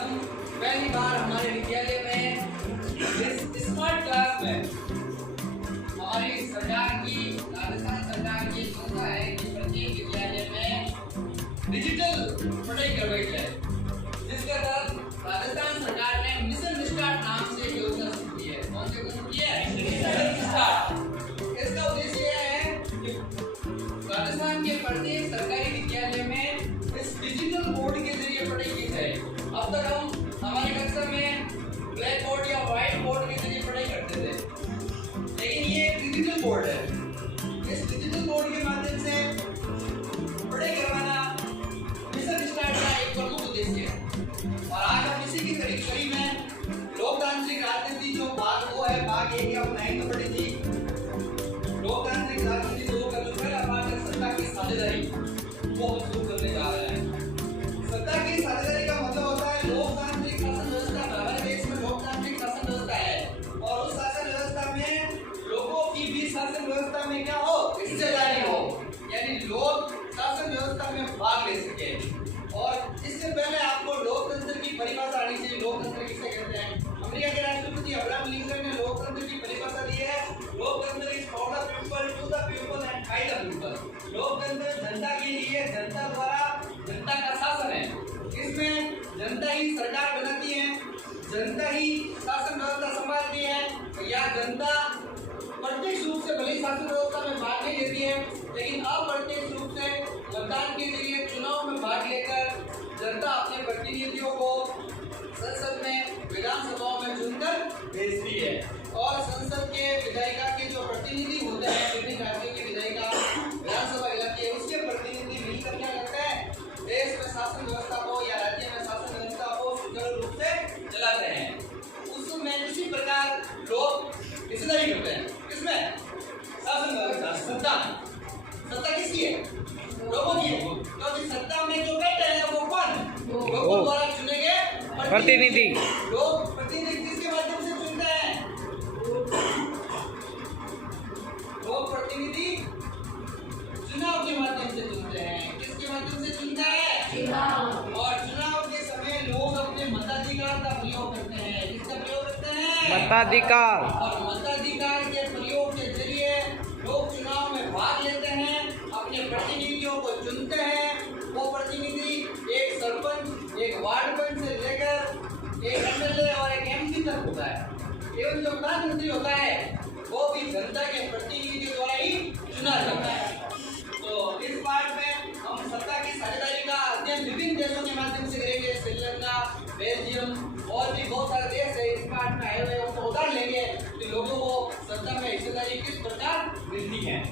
हम पहली बार हमारे विद्यालय में इस स्मार्ट क्लास में हमारी सरकार की राजस्थान सरकार की योजना है कि प्रत्येक विद्यालय में डिजिटल पढ़ाई करवाई जाए, जिसके तहत राजस्थान सरकार ने मिशन स्टार्ट नाम से योजना शुरू की है। कौन सी योजना की है? Mission start. इसका उद्देश्य यह है कि राजस्थान के प्रत्येक सरकारी विद्यालय में इस डिजिटल बोर्ड के जरिए पढ़ाई की जाए। अब तक हम हमारी कक्षा में ब्लैक बोर्ड या व्हाइट बोर्ड के जरिए पढ़ाई करते थे, लेकिन ये एक डिजिटल बोर्ड है। इस डिजिटल बोर्ड के माध्यम से पढ़ाई करवाना मिशन स्टार्ट का एक प्रमुख उद्देश्य है। और आज हम इसी की कड़ी में लोकतांत्रिक राजनीति जो भाग 2 है, भाग 1 या 9 पढ़ी थी। लोकतांत्रिक राजनीति 2 का जो पहला भाग है सत्ता की साझेदारी, वो हम शुरू करने जा रहे हैं। सत्ता की साझेदारी का मतलब होता है लोकतांत्रिक शासन व्यवस्था। हमारे देश में लोकतांत्रिक शासन व्यवस्था है और उस शासन व्यवस्था में लोगों की भी शासन व्यवस्था में क्या हो, हिस्सेदारी हो, यानी लोग शासन व्यवस्था में भाग ले सके। और इससे पहले आपको लोकतंत्र की परिभाषा आनी चाहिए। लोकतंत्र किसे कहते हैं? अमेरिका के राष्ट्रपति अब्राहम लिंकन ने लोकतंत्र की परिभाषा दी है। लोकतंत्र is for the people, to the people and by the people. लोकतंत्र जनता के लिए, जनता द्वारा, जनता का शासन है। इसमें जनता ही सरकार बनाती है, जनता ही शासन व्यवस्था संभालती है। या जनता प्रत्यक्ष रूप से भले शासन व्यवस्था में भाग नहीं लेती है, लेकिन अप्रत्यक्ष रूप से मतदान के जरिए चुनाव में भाग लेकर जनता अपने प्रतिनिधियों को संसद में, विधानसभाओं में चुनकर भेजती है। और संसद के विधायिका के जो प्रतिनिधि होते हैं, विभिन्न राज्यों के विधायिका विधानसभा इलाके, उसके प्रतिनिधि मिलकर क्या करते हैं, देश में शासन व्यवस्था को या राज्य में शासन व्यवस्था को सुचारू रूप से चलाते हैं। उसमें इसी प्रकार लोग हिस्सेदारी करते हैं। किसमें? शासन व्यवस्था, सत्ता किसकी है? लोगों की है। क्योंकि सत्ता में जो बैठे हैं वो कौन? लोगों द्वारा चुने गए प्रतिनिधि। लोग प्रतिनिधि किसके माध्यम से चुनते हैं? लोग प्रतिनिधि चुनाव के माध्यम से चुनते हैं। किसके माध्यम से चुनता है? चुनाव। और चुनाव के समय लोग अपने मताधिकार का प्रयोग करते हैं। किसका प्रयोग करते हैं? मताधिकार। और मताधिकार के प्रयोग के जरिए लोग चुनाव में भाग लेते हैं, अपने प्रतिनिधियों को चुनते हैं। वो प्रतिनिधि एक सरपंच, एक वार्ड पंच से लेकर एक एमएलए और एक एमपी तक होता है। एवं जो प्रधानमंत्री होता है वो भी जनता के प्रतिनिधि द्वारा ही चुना जाता है। तो इस पार्ट में हम सत्ता की साझेदारी का अध्ययन विभिन्न देशों के माध्यम से करेंगे। श्रीलंका, बेल्जियम और भी बहुत सारे देश है। इस पार्ट में आए हुए उनको उतार लेंगे कि लोगों को सत्ता में हिस्सेदारी किस प्रकार मिलती है।